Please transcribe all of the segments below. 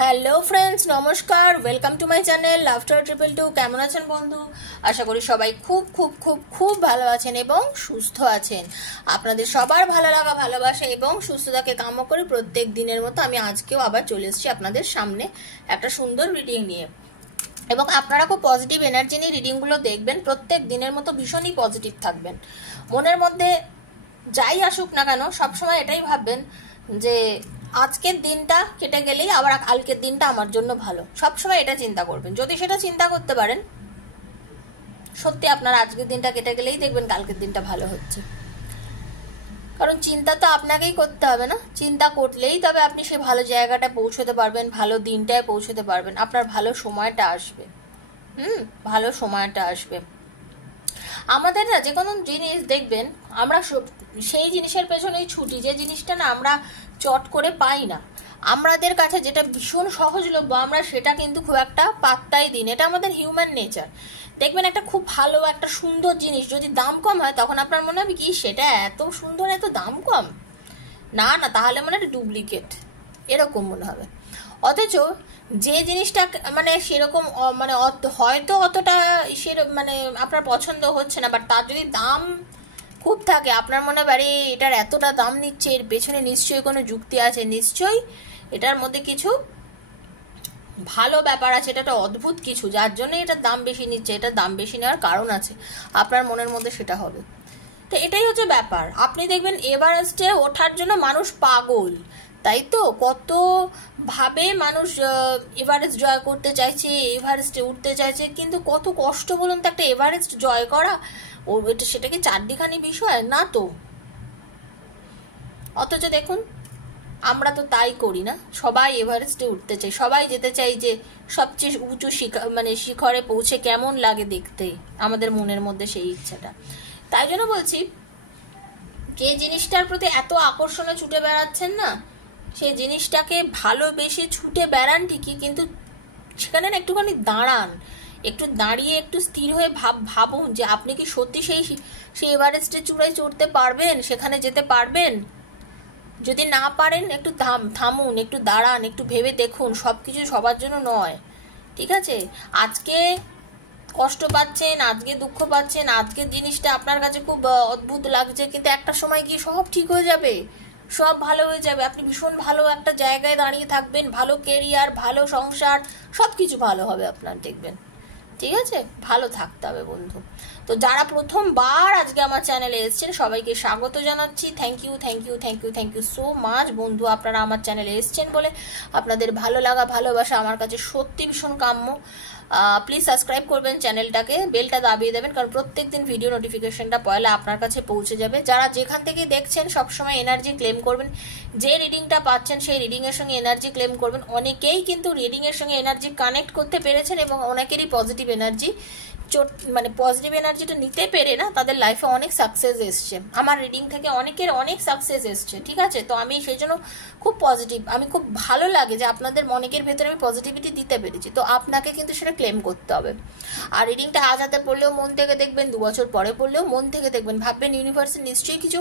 Hello friends, নমস্কার। Welcome to my channel laughter 222। কেমন আছেন বন্ধু? আশা করি সবাই খুব খুব খুব খুব ভালো আছেন এবং সুস্থ আছেন। আপনাদের সবার ভালো লাগা, ভালোবাসা এবং সুস্থতাকে কামনা করে প্রত্যেক দিনের মতো আমি আজকেও আবার চলে এসেছি আপনাদের সামনে একটা সুন্দর রিডিং নিয়ে। এবং আপনারা খুব পজিটিভ এনার্জি নিয়ে রিডিংগুলো দেখবেন। প্রত্যেক দিনের মতো ভীষণই পজিটিভ থাকবেন। মনের মধ্যে যাই আসুক না কেন সবসময় এটাই ভাববেন যে আজকের দিনটা কেটে গেলেই আবার কালকের দিনটা আমার জন্য ভালো। সবসময় এটা চিন্তা করবেন। যদি সেটা চিন্তা করতে পারেন, সত্যি আপনার আজকের দিনটা কেটে গেলেই দেখবেন কালকের দিনটা ভালো হচ্ছে। কারণ চিন্তা তো আপনাকেই করতে হবে না? চিন্তা করলেই তবে আপনি সে ভালো জায়গাটায় পৌঁছতে পারবেন, ভালো দিনটায় পৌঁছতে পারবেন, আপনার ভালো সময়টা আসবে। ভালো সময়টা আসবে। আমাদের না যে কোনো জিনিস দেখবেন, আমরা সেই জিনিসের পেছনেই ছুটি যে জিনিসটা না আমরা চট করে পাই না। আমাদের কাছে যেটা ভীষণ সহজলভ্য আমরা সেটা কিন্তু খুব একটা পাত্তাই দিই না। এটা আমাদের হিউম্যান নেচার। দেখবেন একটা খুব ভালো একটা সুন্দর জিনিস যদি দাম কম হয় তখন আপনার মনে হবে কি সেটা এত সুন্দর, এত দাম কম, না না তাহলে মনে হয় ডুপ্লিকেট, এরকম মনে হবে। অথচ যে জিনিসটা মানে সেরকম মানে হয়তো অতটা মানে আপনার পছন্দ হচ্ছে না, বাট তার যদি দাম খুব থাকে আপনার মনে হয় এটার এতটা দাম নিচ্ছে, এর পেছনে নিশ্চয়ই কোনো যুক্তি আছে, নিশ্চয়ই এটার মধ্যে কিছু ভালো ব্যাপার আছে, এটা একটা অদ্ভুত কিছু যার জন্য এটার দাম বেশি নিচ্ছে, এটার দাম বেশি নেওয়ার কারণ আছে। আপনার মনের মধ্যে সেটা হবে। তো এটাই হচ্ছে ব্যাপার। আপনি দেখবেন এভারেস্টে ওঠার জন্য মানুষ পাগল, তাই তো? কত ভাবে মানুষ এভারেস্ট জয় করতে চাইছে, এভারেস্টে উঠতে চাইছে, কিন্তু কত কষ্ট বলুন তো একটা এভারেস্ট জয় করা। সেটা কি চারদিখানি বিষয় না তো? অথচ দেখুন আমরা তো তাই করি না। সবাই এভারেস্টে উঠতে চাই, সবাই যেতে চাই যে সবচেয়ে উঁচু শিখরে পৌঁছে কেমন লাগে দেখতে, আমাদের মনের মধ্যে সেই ইচ্ছাটা। তাই জন্য বলছি, যে জিনিসটার প্রতি এত আকর্ষণে ছুটে বেড়াচ্ছেন না, সেই জিনিসটাকে ভালোবেসে ছুটে বেড়ান ঠিকই, কিন্তু সেখানে না একটুখানি দাঁড়ান, একটু দাঁড়িয়ে একটু স্থির হয়ে ভাবুন যে আপনি কি সত্যি সেই এভারেস্টের চূড়ায় চড়তে পারবেন, সেখানে যেতে পারবেন। যদি না পারেন একটু থামুন, একটু দাঁড়ান, একটু ভেবে দেখুন। সবকিছু সবার জন্য নয়, ঠিক আছে? আজকে কষ্ট পাচ্ছেন, আজকে দুঃখ পাচ্ছেন, আজকের জিনিসটা আপনার কাছে খুব অদ্ভুত লাগছে, কিন্তু একটা সময় গিয়ে সব ঠিক হয়ে যাবে, সব ভালো হয়ে যাবে। আপনি ভীষণ ভালো একটা জায়গায় দাঁড়িয়ে থাকবেন, ভালো কেরিয়ার, ভালো সংসার, সবকিছু ভালো হবে আপনার, দেখবেন। ঠিক আছে? ভালো থাকতে হবে বন্ধু। তো যারা প্রথমবার আজকে আমার চ্যানেলে এসেছেন সবাইকে স্বাগত জানাচ্ছি। Thank you thank you thank you thank you so much বন্ধু, আপনারা আমার চ্যানেলে এসেছেন বলে। আপনাদের ভালো লাগা, ভালোবাসা আমার কাছে সত্যি ভীষণ কাম্য। প্লিজ সাবস্ক্রাইব করবেন চ্যানেলটাকে, বেলটা দাবিয়ে দেবেন, কারণ প্রত্যেকদিন ভিডিও নোটিফিকেশনটা পয়লা আপনার কাছে পৌঁছে যাবে। যারা যেখান থেকে দেখছেন সবসময় এনার্জি ক্লেম করবেন, যে রিডিংটা পাচ্ছেন সেই রিডিংয়ের সঙ্গে এনার্জি ক্লেম করবেন। অনেকেই কিন্তু রিডিংয়ের সঙ্গে এনার্জি কানেক্ট করতে পেরেছেন এবং অনেকেরই পজিটিভ এনার্জি মানে পজিটিভ এনার্জিটা নিতে পেরে না তাদের লাইফে অনেক সাকসেস এসছে। আমার রিডিং থেকে অনেকের অনেক সাকসেস এসছে, ঠিক আছে? তো আমি সেই জন্য খুব পজিটিভ, আমি খুব ভালো লাগে যে আপনাদের অনেকের ভেতরে আমি পজিটিভিটি দিতে পেরেছি। তো আপনাকে কিন্তু সেটা ক্লেম করতে হবে। আর রিডিংটা আজ হাতে পড়লেও মন থেকে দেখবেন, 2 বছর পরে পড়লেও মন থেকে দেখবেন, ভাববেন ইউনিভার্সের নিশ্চয়ই কিছু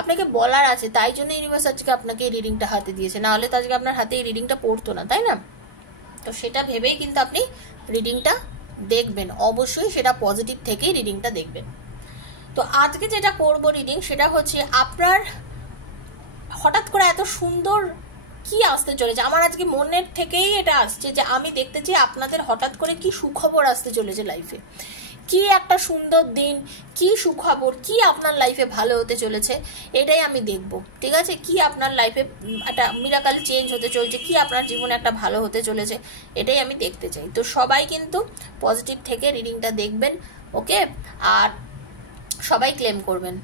আপনাকে বলার আছে, তাই জন্য ইউনিভার্স আজকে আপনাকে এই রিডিংটা হাতে দিয়েছে, না হলে তো আজকে আপনার হাতে এই রিডিংটা পড়তো না, তাই না? তো সেটা ভেবেই কিন্তু আপনি রিডিংটা দেখবেন, অবশ্যই সেটা পজিটিভ থেকেই রিডিংটা দেখবেন। তো আজকে যেটা করব রিডিং, সেটা হচ্ছে আপনার হঠাৎ করে এত সুন্দর কি আসতে চলেছে। আমার আজকে মনের থেকেই এটা আসছে যে আমি দেখতে চাই আপনাদের হঠাৎ করে কি সুখবর আসতে চলেছে লাইফে, কি একটা সুন্দর দিন, কি সুখবর, কি আপনার লাইফে ভালো হতে চলেছে, এটাই আমি দেখব, ঠিক আছে? কি আপনার লাইফে একটা মিরাকল চেঞ্জ হতে চলছে, কি আপনার জীবনে একটা ভালো হতে চলেছে, এটাই আমি দেখতে চাই। তো সবাই কিন্তু পজিটিভ থেকে রিডিংটা দেখবেন, ওকে? আর সবাই ক্লেম করবেন।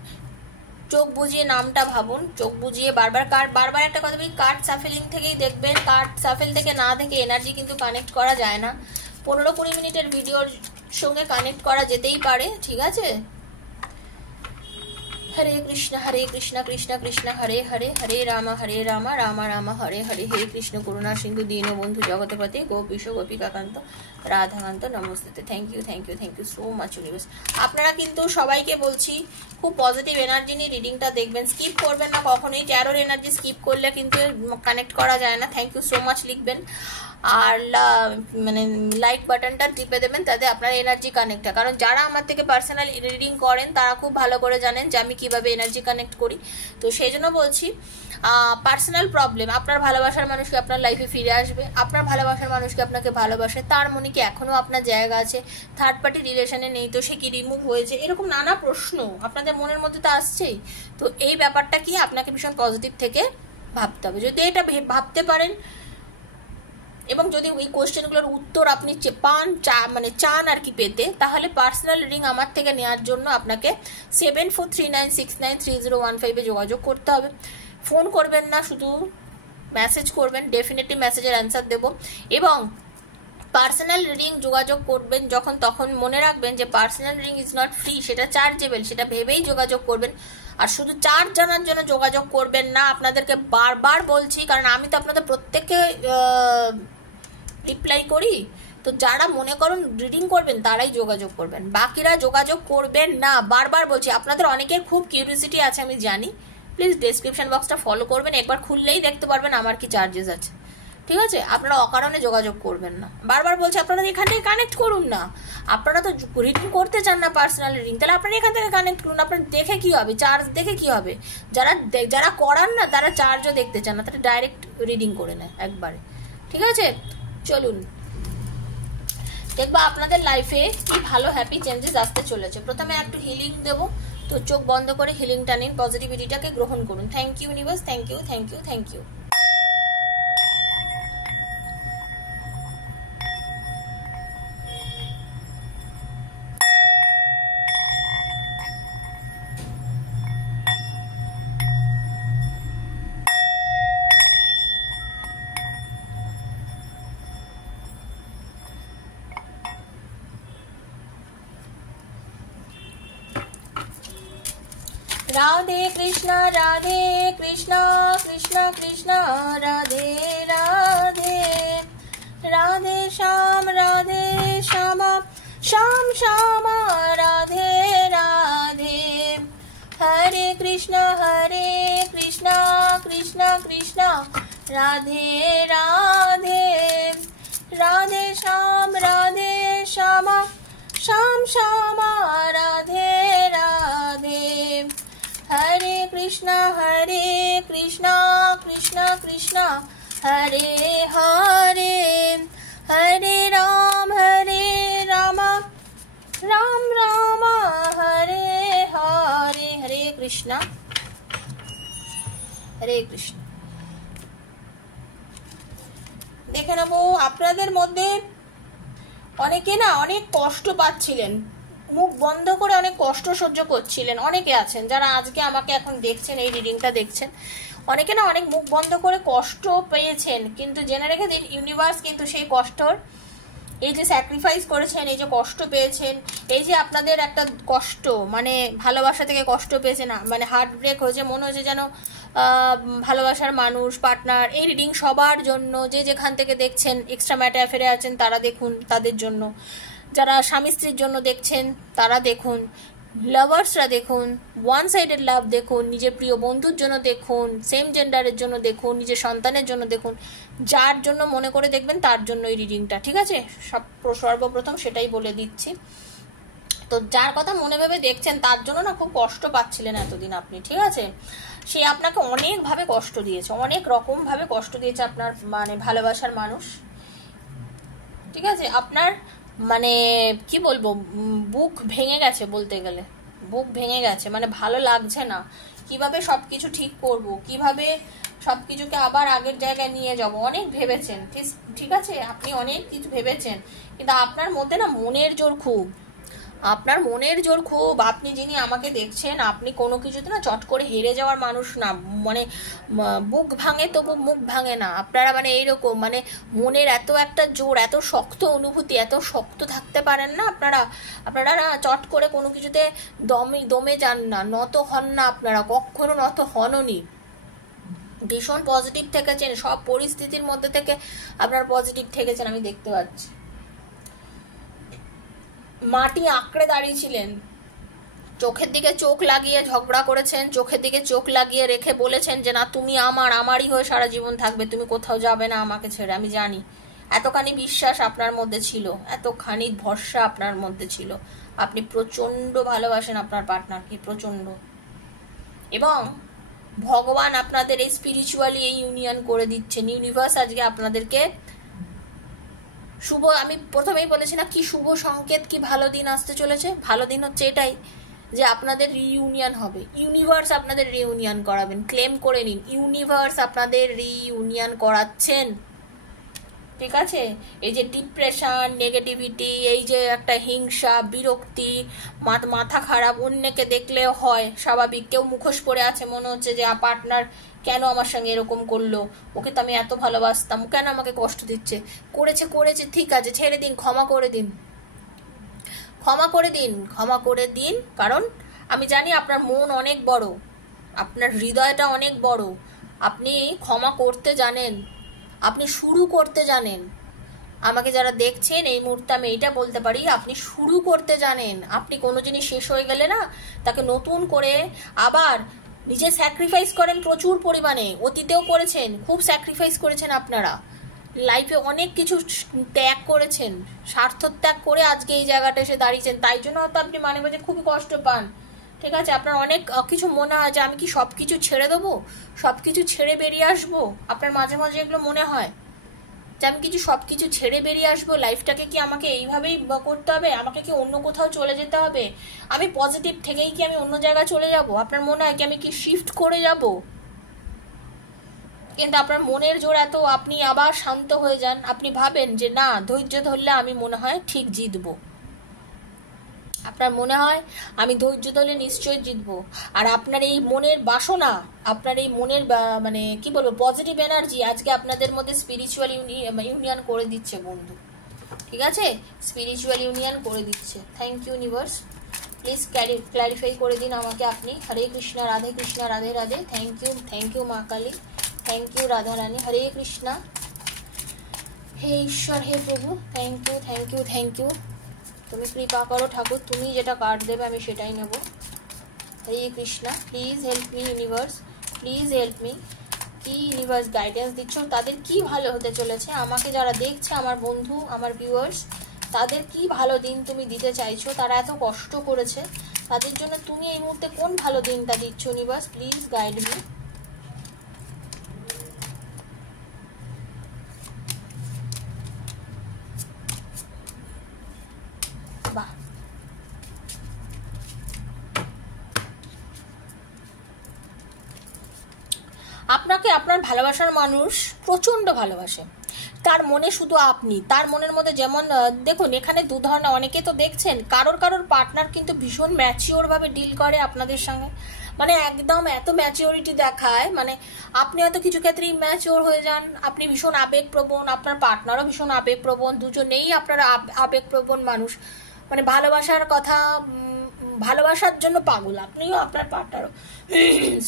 চোখ বুঝিয়ে নামটা ভাবুন, চোখ বুঝিয়ে বারবার একটা কথা বলি, কার্ড সাফেলিং থেকেই দেখবেন। কার্ড সাফেল থেকে না দেখে এনার্জি কিন্তু কানেক্ট করা যায় না। 15-20 মিনিটের ভিডিওর সঙ্গে কানেক্ট করা যেতেই পারে, ঠিক আছে? हरे कृष्ण कृष्ण कृष्ण हरे हरे, हरे राम राम राम हरे हरे। हे कृष्ण करुणा सिंधु दीनबंधु जगतपते गोपीश गोपिकाकांत রাধাকান্ত নমস্তে। Thank you so much universe. আপনারা কিন্তু সবাইকে বলছি খুব পজিটিভ এনার্জি নিয়ে রিডিংটা দেখবেন, স্কিপ করবেন না কখনোই। ট্যারোর এনার্জি স্কিপ করলে কিন্তু কানেক্ট করা যায় না। থ্যাংক ইউ সো মাচ লিখবেন, আর মানে লাইক বাটনটা টিপে দেবেন, তাতে আপনার এনার্জি কানেক্ট হয়। কারণ যারা আমার থেকে পার্সোনাল রিডিং করেন তারা খুব ভালো করে জানেন যে আমি কিভাবে এনার্জি কানেক্ট করি। তো সেই জন্য বলছি, পার্সোনাল প্রবলেম, আপনার ভালোবাসার মানুষকে আপনার লাইফে ফিরে আসবে, আপনার ভালোবাসার মানুষকে আপনাকে ভালোবাসে, তার মনে কি এখনো আপনার জায়গা আছে, থার্ড পার্টি রিলেশনে নেই তো সে কি রিমুভ হয়েছে, এরকম নানা প্রশ্ন আপনাদের মনের মধ্যে তো আসছেই। তো এই ব্যাপারটা কি আপনাকে ভীষণ পজিটিভ থেকে ভাবতে হবে। যদি এটা ভাবতে পারেন এবং যদি ওই কোশ্চেনগুলোর উত্তর আপনি মানে চান আর কি পেতে, তাহলে পার্সোনাল রিডিং আমার থেকে নেওয়ার জন্য আপনাকে 7439693015 যোগাযোগ করতে হবে। ফোন করবেন না, শুধু মেসেজ করবেন, ডেফিনেটলি মেসেজের অ্যান্সার দেব। এবং পার্সোনাল রিডিং যোগাযোগ করবেন যখন, তখন মনে রাখবেন যে personal reading is not free, সেটা চার্জেবল, সেটা ভেবেই যোগাযোগ করবেন। আর শুধু চার্জ জানার জন্য যোগাযোগ করবেন না, আপনাদেরকে বারবার বলছি, কারণ আমি তো আপনাদের প্রত্যেককে রিপ্লাই করি। তো যারা মনে করুন রিডিং করবেন তারাই যোগাযোগ করবেন, বাকিরা যোগাযোগ করবেন না। বারবার বলছি, আপনাদের অনেকের খুব কিউরিওসিটি আছে আমি জানি, প্লিজ ডেসক্রিপশন বক্সটা ফলো করবেন, একবার খুললেই দেখতে পারবেন আমার কি চার্জেস আছে। ঠিক আছে, আপনারা অকারণে যোগাযোগ করবেন না। বারবার বলছি আপনারা এখান থেকে কানেক্ট করুন না। আপনারা তো রিডিং করতে চান না পার্সোনাল রিডিং, তাহলে আপনারা এখান থেকে কানেক্ট করুন। আপনার দেখে কি হবে, চার্জ দেখে কি হবে। যারা করান না তারা চার্জও দেখতে চান না, তারা ডাইরেক্ট রিডিং করে নেয় একবারে। ঠিক আছে, চলুন দেখবা আপনাদের লাইফে কি ভালো হ্যাপি চেঞ্জেস আসতে চলেছে। প্রথমে একটু হিলিং দেবো, তো চোখ বন্ধ করে হিলিংটা নিন, পজিটিভিটিটাকে গ্রহণ করুন। Thank you universe, thank you. Radhe Krishna Krishna Krishna Radhe Radhe, Radhe Shyam Shyam Shyam Radhe Radhe, Hare Krishna Krishna Krishna Radhe Radhe, Radhe Shyam Shyam Shyam Radhe Radhe, Hare Krishna Krishna Krishna Hare Hare, Hare Ram Ram Ram Hare Hare, Hare Krishna. দেখে নেবো আপনাদের মধ্যে অনেকে না অনেক কষ্ট পাচ্ছিলেন, মুখ বন্ধ করে অনেক কষ্ট সহ্য করছিলেন। অনেকে আছেন যারা আজকে আমাকে এখন দেখছেন, এই রিডিংটা দেখছেন, অনেকে না অনেক মুখ বন্ধ করে কষ্ট পেয়েছেন, কিন্তু জেনে রেখে দিন ইউনিভার্স কিন্তু সেই কষ্টর, এই যে স্যাক্রিফাইস করেছেন, এই যে কষ্ট পেয়েছেন, এই যে আপনাদের একটা কষ্ট মানে ভালোবাসা থেকে কষ্ট পেয়েছেন, মানে হার্ট ব্রেক হয়েছে, মনে হচ্ছে যেন ভালোবাসার মানুষ পার্টনার, এই রিডিং সবার জন্য। যে যেখান থেকে দেখছেন এক্সট্রা ম্যাটার অ্যাফেয়ারে আছেন তারা দেখুন, তাদের জন্য। যারা স্বামী স্ত্রীর জন্য দেখছেন তারা দেখুন, লাভার্সরা দেখুন, ওয়ান সাইডেড লাভ দেখুন, নিজের প্রিয় বন্ধুর জন্য দেখুন, সেম জেন্ডারের জন্য দেখুন, নিজের সন্তানের জন্য দেখুন, যার জন্য মনে করে দেখবেন তার জন্য এই রিডিংটা। ঠিক আছে, সর্বপ্রথম সেটাই বলে দিচ্ছি। তো যার কথা মনে ভেবে দেখছেন তার জন্য না খুব কষ্ট পাচ্ছিলেন এতদিন আপনি। ঠিক আছে, সে আপনাকে অনেকভাবে কষ্ট দিয়েছে, অনেক রকমভাবে কষ্ট দিয়েছে আপনার মানে ভালোবাসার মানুষ। ঠিক আছে, আপনার মানে কি বলবো, বুক ভেঙে গেছে, বলতে গেলে বুক ভেঙে গেছে, মানে ভালো লাগছে না, কিভাবে সবকিছু ঠিক করব, কিভাবে সবকিছুকে আবার আগের জায়গায় নিয়ে যাব। অনেক ভেবেছেন, ঠিক আছে, আপনি অনেক কিছু ভেবেছেন, কিন্তু আপনার মধ্যে না মনের জোর খুব, আপনার মনের জোর খুব। আপনি যিনি আমাকে দেখছেন, আপনি কোনো কিছুতে না চট করে হেরে যাওয়ার মানুষ না, মানে বুক ভাঙে তবু মুখ ভাঙে না আপনারা, মানে এইরকম, মানে মনের এত একটা জোর, এত শক্ত অনুভূতি, এত শক্ত থাকতে পারেন না আপনারা। আপনারা না চট করে কোনো কিছুতে দমে যান না, নত হন না, আপনারা কখনো নত হননি। ভীষণ পজিটিভ থেকেছেন, সব পরিস্থিতির মধ্যে থেকে আপনারা পজিটিভ থেকেছেন, আমি দেখতে পাচ্ছি। মাটি আঁকড়ে দাঁড়িয়েছিলেন, চোখের দিকে চোখ লাগিয়ে ঝগড়া করেছেন, চোখের দিকে চোখ লাগিয়ে রেখে বলেছেন যে না তুমি আমারই হয়ে সারা জীবন থাকবে, তুমি কোথাও যাবে না আমাকে ছেড়ে। আমি জানি এতখানি বিশ্বাস আপনার মধ্যে ছিল, এতখানি ভরসা আপনার মধ্যে ছিল। আপনি প্রচন্ড ভালোবাসেন আপনার পার্টনারকে, প্রচন্ড। এবং ভগবান আপনাদের এই স্পিরিচুয়ালি এই ইউনিয়ন করে দিচ্ছেন। ইউনিভার্স আজকে আপনাদেরকে শুভ, আমি প্রথমেই বলেছি না কি শুভ সংকেত, কি ভালো দিন আসতে চলেছে। ভালো দিন হচ্ছে এটাই যে আপনাদের রিইউনিয়ন হবে। ইউনিভার্স আপনাদের রিইউনিয়ন করাবেন, ক্লেম করে নিন, ইউনিভার্স আপনাদের রিইউনিয়ন করাচ্ছেন। ঠিক আছে? এই যে ডিপ্রেশন, নেগেটিভিটি, এই যে একটা হিংসা, বিরক্তি, মাথা খারাপ, অন্যকে দেখলে হয় স্বাভাবিক, কেউ মুখোশ পরে আছে, মনে হচ্ছে যে পার্টনার কেন আমার সঙ্গে এরকম করলো, ওকে তো আমি এত ভালোবাসতাম, কেন আমাকে কষ্ট দিচ্ছে। করেছে ঠিক আছে, ছেড়ে দিন, ক্ষমা করে দিন, ক্ষমা করে দিন, ক্ষমা করে দিন। কারণ আমি জানি আপনার মন অনেক বড়, আপনার হৃদয়টা অনেক বড়, আপনি ক্ষমা করতে জানেন, আপনি শুরু করতে জানেন। আমাকে যারা দেখছেন এই মুহূর্তে আমি এইটা বলতে পারি, আপনি শুরু করতে জানেন। আপনি কোনো জিনিস শেষ হয়ে গেলে না তাকে নতুন করে আবার নিজে স্যাক্রিফাইস করেন প্রচুর পরিমাণে, অতীতেও করেছেন, খুব স্যাক্রিফাইস করেছেন আপনারা, লাইফে অনেক কিছু ত্যাগ করেছেন, স্বার্থ ত্যাগ করে আজকে এই জায়গাটা এসে দাঁড়িয়েছেন। তাই জন্য হয়তো আপনি মাঝে মাঝে খুবই কষ্ট পান। ঠিক আছে? আপনার অনেক কিছু মনে হয় যে আমি কি সব কিছু ছেড়ে দেবো, সব কিছু ছেড়ে বেরিয়ে আসবো। আপনার মাঝে মাঝে এগুলো মনে হয় যে আমি সব কিছু ছেড়ে বেরিয়ে আসবো, লাইফটাকে কি আমাকে এইভাবেই করতে হবে, আমাকে কি অন্য কোথাও চলে যেতে হবে, আমি পজিটিভ থেকেই কি আমি অন্য জায়গায় চলে যাব। আপনার মনে হয় কি আমি কি শিফট করে যাব। কিন্তু আপনার মনের জোর এত, আপনি আবার শান্ত হয়ে যান, আপনি ভাবেন যে না ধৈর্য ধরলে আমি মনে হয় ঠিক জিতবো। আপনার মনে হয় আমি ধৈর্য ধরলে নিশ্চয়ই জিতবো। আর আপনার এই মনের বাসনা, আপনার এই মনের মানে কি বলবো পজিটিভ এনার্জি আজকে আপনাদের মধ্যে স্পিরিচুয়াল ইউনিয়ন করে দিচ্ছে বন্ধু। ঠিক আছে? স্পিরিচুয়াল ইউনিয়ন করে দিচ্ছে। Thank you universe, please clarify করে দিন আমাকে আপনি। হরে কৃষ্ণা, রাধে কৃষ্ণা, রাধে রাধে। থ্যাংক ইউ মা কালী, থ্যাংক ইউ রাধা রানী। হরে কৃষ্ণা, হে ঈশ্বর, হে প্রভু, থ্যাংক ইউ। তুমি কৃপা করো ঠাকুর, তুমি যেটা কার্ড দেবে আমি সেটাই নেব। Hare Krishna, please help me universe, please help me. কি ইউনিভার্স গাইডেন্স দিচ্ছ, তাদের কি ভালো হতে চলেছে, আমাকে যারা দেখছে, আমার বন্ধু, আমার ভিউয়ার্স, তাদের কি ভালো দিন তুমি দিতে চাইছো, তারা এত কষ্ট করেছে, তাদের জন্য তুমি এই মুহূর্তে কোন ভালো দিনটা দিচ্ছ ইউনিভার্স, প্লিজ গাইড মি। বাহ, আপনাকে আপনার ভালোবাসার মানুষ প্রচণ্ড ভালোবাসে, তার মনে শুধু আপনি, তার মনের মধ্যে যেমন দেখুন এখানে দু ধরনের, অনেকে তো দেখছেন কারোর পার্টনার কিন্তু ভীষণ ম্যাচিওরভাবে ডিল করে আপনাদের সঙ্গে, মানে একদম এত ম্যাচিওরিটি দেখায়, মানে আপনি হয়তো কিছু ক্ষেত্রে ইম্যাচিওর হয়ে যান, আপনি ভীষণ আবেগপ্রবণ, আপনার পার্টনারও ভীষণ আবেগপ্রবণ, দুজনেই আপনারা আবেগপ্রবণ মানুষ, মানে ভালোবাসার কথা, ভালোবাসার জন্য পাগল আপনিও, আপনার পার্টনারও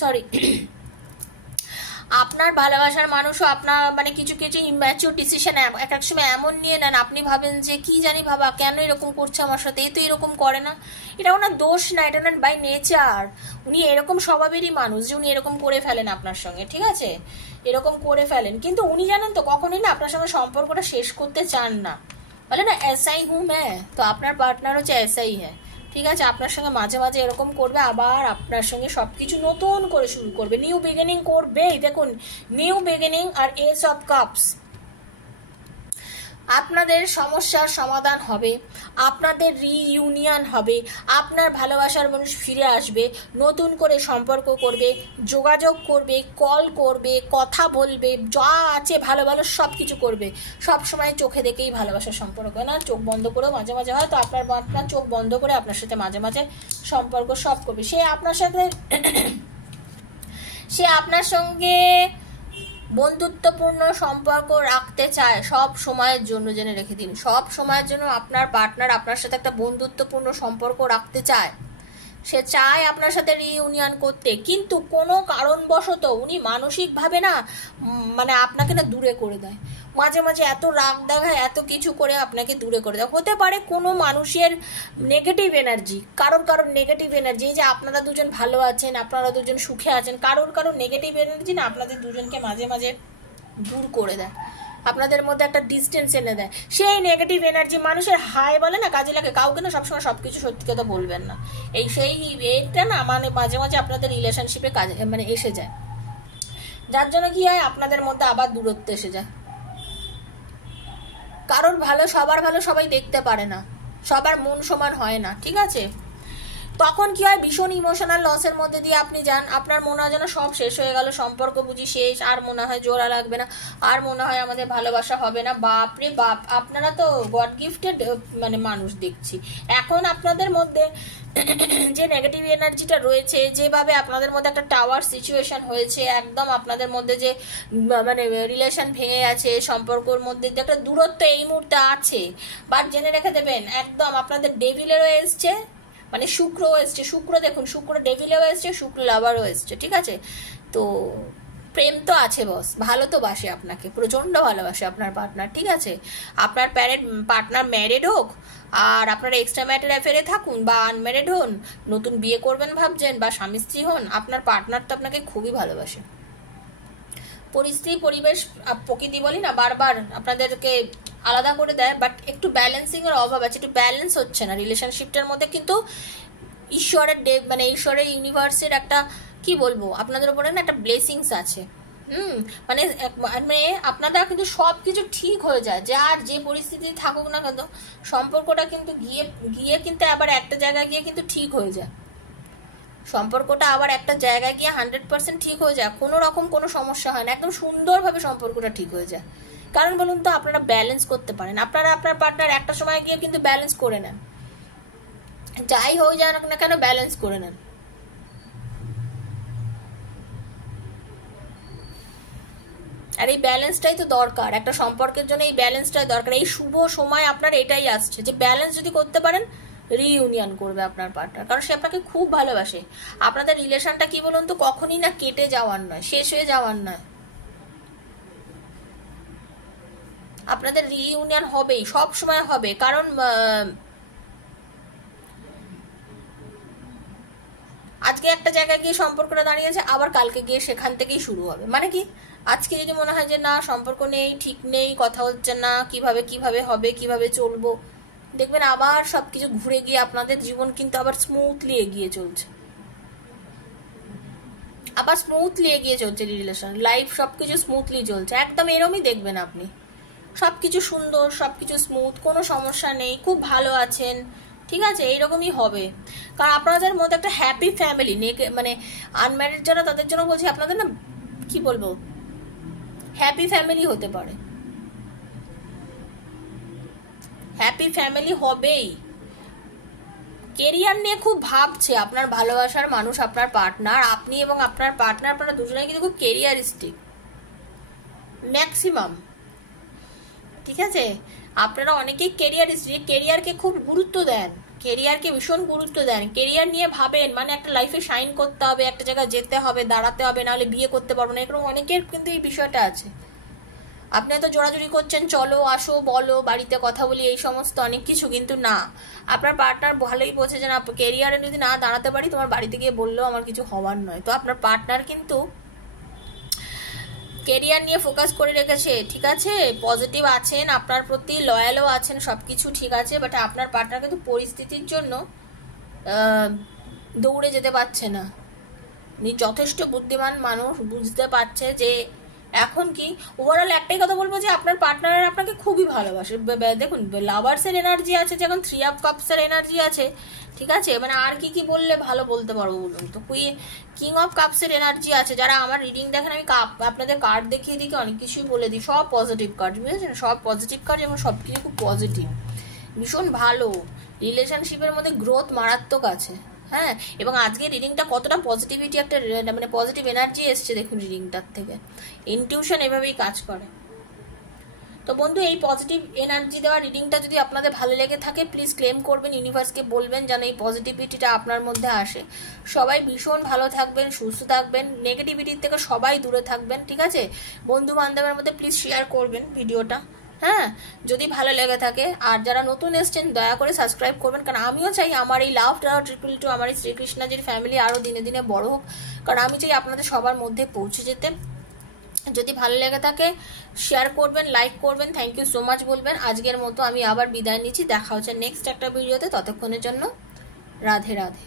সরি আপনার ভালোবাসার মানুষও আপনার মানে কিছু ইম্যাচিওর ডিসিশন এক এক সময় এমন নিয়ে নেন, আপনি ভাবেন যে কি জানি বাবা কেন এরকম করছে আমার সাথে, এই তো এরকম করে না, এটা ওনার দোষ না, এটা ওনার বাই নেচার, উনি এরকম স্বভাবেরই মানুষ যে উনি এরকম করে ফেলেন আপনার সঙ্গে। ঠিক আছে? এরকম করে ফেলেন, কিন্তু উনি জানেন তো কখনোই না আপনার সঙ্গে সম্পর্কটা শেষ করতে চান না, বলে না এসাই হুম হ্যাঁ, তো আপনার পার্টনার হচ্ছে এসাই হ্যাঁ। ঠিক আছে? আপনার সঙ্গে মাঝে মাঝে এরকম করবে, আবার আপনার সঙ্গে সবকিছু নতুন করে শুরু করবে, নিউ বিগিনিং করবেই। দেখুন নিউ বিগিনিং আর এস অফ কাপস, আপনাদের সমস্যার সমাধান হবে, আপনাদের রিইউনিয়ন হবে, আপনার ভালোবাসার মানুষ ফিরে আসবে, নতুন করে সম্পর্ক করবে, যোগাযোগ করবে, কল করবে, কথা বলবে, যা আছে ভালো ভালো সব কিছু করবে। সব সময় চোখে দেখেই ভালোবাসার সম্পর্ক না, চোখ বন্ধ করেও মাঝে মাঝে হয়, তো আপনার চোখ বন্ধ করে আপনার সাথে মাঝে মাঝে সম্পর্ক সব করবে। সে আপনার সঙ্গে বন্ধুত্বপূর্ণ সম্পর্ক রাখতে চায় সব সময়ের জন্য, জেনে রেখে দিন, সব সময়ের জন্য আপনার পার্টনার আপনার সাথে একটা বন্ধুত্বপূর্ণ সম্পর্ক রাখতে চায়। সে চায় আপনার সাথে রিইউনিয়ন করতে, কিন্তু কোনো কারণবশত উনি মানসিকভাবে না মানে আপনাকে না দূরে করে দেয়, মাঝে মাঝে এত রাগ দেখায়, এত কিছু করে আপনাকে দূরে করে দেয়। হতে পারে কোনো মানুষের নেগেটিভ এনার্জি, কারোর নেগেটিভ এনার্জি, যে আপনারা দুজন ভালো আছেন, আপনারা দুজন সুখে আছেন, কারোর নেগেটিভ এনার্জি না আপনাদের দুজনকে মাঝে মাঝে দূর করে দেয়, আপনাদের মধ্যে একটা ডিস্টেন্স এনে দেয়। সেই নেগেটিভ এনার্জি মানুষের হাই বলে না কাজে লাগে, কাউকে না সবসময় সবকিছু সত্যি কথা বলবেন না, এইটা না মানে মাঝে মাঝে আপনাদের রিলেশনশিপে কাজে মানে এসে যায়, যার জন্য কি হয় আপনাদের মধ্যে আবার দূরত্ব এসে যায়। সবার ভালো সবাই দেখতে পারে না, সবার মন সমান হয় না, ঠিক আছে? তখন কি হয়, ভীষণ ইমোশনাল লসের মধ্যে দিয়ে আপনি যান, আপনার মনে হয় যেন সব শেষ হয়ে গেল, সম্পর্ক বুঝি শেষ, আর মনে হয় জোড়া লাগবে না, আর মনে হয় আমাদের ভালোবাসা হবে না। বাপ রে বাপ, আপনারা তো গড গিফটেড মানে মানুষ দেখছি। এখন আপনাদের মধ্যে যে নেগেটিভ এনার্জিটা রয়েছে, যেভাবে আপনাদের মধ্যে একটা টাওয়ার সিচুয়েশন হয়েছে, একদম আপনাদের মধ্যে যে মানে রিলেশন ভেঙে গেছে, সম্পর্কের মধ্যে যে একটা দূরত্ব এই মুহূর্তে আছে, বাট জেনে রেখে দেবেন একদম আপনাদের ডেভিলেরও এসছে, মানে শুক্রও এসছে, দেখুন শুক্র ডেভিলেও এসছে, শুক্র লাভারও এসছে, ঠিক আছে? তো প্রেম তো আছে বস, ভালো তো বাসে আপনাকে, প্রচন্ড ভালোবাসে আপনার পার্টনার, ঠিক আছে? আপনার পার্টনার ম্যারিড হোক, আর আপনারা এক্সট্রা ম্যারিটাল অ্যাফেয়ারে থাকুন বা আনম্যারিড হন, নতুন বিয়ে করবেন ভাবছেন বা স্বামী স্ত্রী হন, আপনার পার্টনার তো আপনাকে খুবই ভালোবাসে। পরিস্থিতি পরিবেশ প্রকৃতি বলি না বারবার আপনাদেরকে আলাদা করে দেয়, বাট একটু ব্যালেন্সিং এর অভাব আছে, একটু ব্যালেন্স হচ্ছে না রিলেশনশিপটার মধ্যে। কিন্তু ঈশ্বরের ইউনিভার্সের একটা কি বলবো আপনাদের উপরে না একটা ব্লেসিংস আছে। মানে আপনারা কিন্তু সব কিছু ঠিক হয়ে যায়, যার যে পরিস্থিতি থাকুক না কেন, সম্পর্কটা কিন্তু গিয়ে কিন্তু আবার একটা জায়গায় গিয়ে কিন্তু ঠিক হয়ে যায়, সম্পর্কটা আবার একটা জায়গায় গিয়ে 100% ঠিক হয়ে যায়, কোনো রকম কোনো সমস্যা হয় না, একদম সুন্দরভাবে সম্পর্কটা ঠিক হয়ে যায়। কারণ বলুন তো, আপনারা ব্যালেন্স করতে পারেন, আপনারা আপনার পার্টনার একটা সময় গিয়ে কিন্তু ব্যালেন্স করে নেন, যাই হয়ে যায় না কেন ব্যালেন্স করে নেন। আর এই ব্যালেন্সটাই তো দরকার একটা সম্পর্কের জন্য, এই ব্যালেন্সটাই দরকার। এই শুভ সময় আপনার এটাই আসছে যে ব্যালেন্স যদি করতে পারেন, রিইউনিয়ন করবে আপনার পার্টনার, কারণ সে আপনাকে খুব ভালোবাসে। আপনাদের রিলেশনটা কি বলুন তো, কখনই না কেটে যাওয়ার নয়, শেষ হয়ে যাওয়ার নয়, আপনাদের রিইউনিয়ন হবেই, সব সময় হবে। কারণ আজকে একটা জায়গায় গিয়ে সম্পর্কটা দাঁড়িয়েছে, আবার কালকে গিয়ে সেখান থেকেই শুরু হবে। মানে কি, আজকে যদি মনে হয় যে না সম্পর্ক নেই, ঠিক নেই, কথা হচ্ছে না, কিভাবে হবে, কিভাবে চলবো, দেখবেন আবার সবকিছু ঘুরে গিয়ে আপনাদের জীবন কিন্তু আবার স্মুথলি এগিয়ে চলছে, আবার স্মুথলি এগিয়ে চলছে রিলেশন লাইফ, সবকিছু স্মুথলি চলছে, একদম এরমই দেখবেন আপনি, সবকিছু সুন্দর, সবকিছু স্মুথ, কোনো সমস্যা নেই, খুব ভালো আছেন, ঠিক আছে? এইরকমই হবে। কারণ আপনাদের মধ্যে একটা হ্যাপি ফ্যামিলি, মানে আনম্যারিড যারা তাদের জন্য বলছি, আপনাদের না কি বলবো, হ্যাপি ফ্যামিলি হতে পারে, হ্যাপি ফ্যামিলি হবেই। কেরিয়ার নিয়ে খুব ভাবছে আপনার ভালোবাসার মানুষ, আপনার পার্টনার, আপনি এবং আপনার পার্টনার, আপনারা দুজনেই কিন্তু খুব কেরিয়ারিস্টিক ম্যাক্সিমাম, ঠিক আছে? আপনারা অনেকেই কেরিয়ারিস্টিক, কেরিয়ারকে খুব গুরুত্ব দেন, কেরিয়ারকে ভীষণ গুরুত্ব দেন, কেরিয়ার নিয়ে ভাবেন, মানে একটা লাইফে শাইন করতে হবে, একটা জায়গায় যেতে হবে, দাঁড়াতে হবে, নাহলে বিয়ে করতে পারবো না, এরকম অনেকের কিন্তু এই বিষয়টা আছে। আপনি এত জোড়াজুড়ি করছেন, চলো আসো বলো, বাড়িতে কথা বলি, এই সমস্ত অনেক কিছু, কিন্তু না, আপনার পার্টনার ভালোই বোঝে যে না, কেরিয়ারে যদি না দাঁড়াতে পারি, তোমার বাড়িতে গিয়ে বললেও আমার কিছু হওয়ার নয়। তো আপনার পার্টনার কিন্তু কেরিয়ার নিয়ে ফোকাস করে রেখেছে, ঠিক আছে? পজিটিভ আছেন, আপনার প্রতি লয়ালও আছেন, সবকিছু ঠিক আছে, বাট আপনার পার্টনার কিন্তু পরিস্থিতির জন্য দৌড়ে যেতে পারছে না। উনি যথেষ্ট বুদ্ধিমান মানুষ, বুঝতে পারছে যে এখন কি ওভারঅল একটাই কথা বলবো যে আপনার পার্টনার আপনাকে খুবই ভালোবাসে। দেখুন লাভার্সের এনার্জি আছে, যখন 3 অফ কাপসের এনার্জি আছে, ঠিক আছে, মানে আর কি কি বললে ভালো বলতে পারবো বলুন তো। কিং অফ কাপসের এনার্জি আছে। যারা আমার রিডিং দেখেন, আমি আপনাদের কার্ড দেখিয়ে দিকে অনেক কিছুই বলে দিই, সব পজিটিভ কার্ড, বুঝেছেন, সব পজিটিভ কার্ড এবং সব কিছু খুব পজিটিভ, ভীষণ ভালো। রিলেশনশিপের মধ্যে গ্রোথ মারাত্মক আছে, হ্যাঁ। এবং আজকে রিডিংটা কতটা পজিটিভিটি, একটা মানে পজিটিভ এনার্জি এসছে দেখুন রিডিংটার থেকে। ইনটিউশন এভাবেই কাজ করে। তো বন্ধু, এই পজিটিভ এনার্জি দেওয়া রিডিংটা যদি আপনাদের ভালো লেগে থাকে, প্লিজ ক্লেম করবেন, ইউনিভার্সকে বলবেন যেন এই পজিটিভিটিটা আপনার মধ্যে আসে। সবাই ভীষণ ভালো থাকবেন, সুস্থ থাকবেন, নেগেটিভিটির থেকে সবাই দূরে থাকবেন, ঠিক আছে। বন্ধু বান্ধবের মধ্যে প্লিজ শেয়ার করবেন ভিডিওটা, হ্যাঁ, যদি ভালো লেগে থাকে। আর যারা নতুন এসছেন দয়া করে সাবস্ক্রাইব করবেন, কারণ আমিও চাই আমার এই লাভ টাওয়ার 222, আমার এই শ্রীকৃষ্ণজির ফ্যামিলি আরও দিনে দিনে বড় হোক, কারণ আমি চাই আপনাদের সবার মধ্যে পৌঁছে যেতে। যদি ভালো লেগে থাকে শেয়ার করবেন, লাইক করবেন, থ্যাংক ইউ সো মাচ বলবেন। আজকের মতো আমি আবার বিদায় নিচ্ছি, দেখা হচ্ছে নেক্সট একটা ভিডিওতে। ততক্ষণের জন্য রাধে রাধে।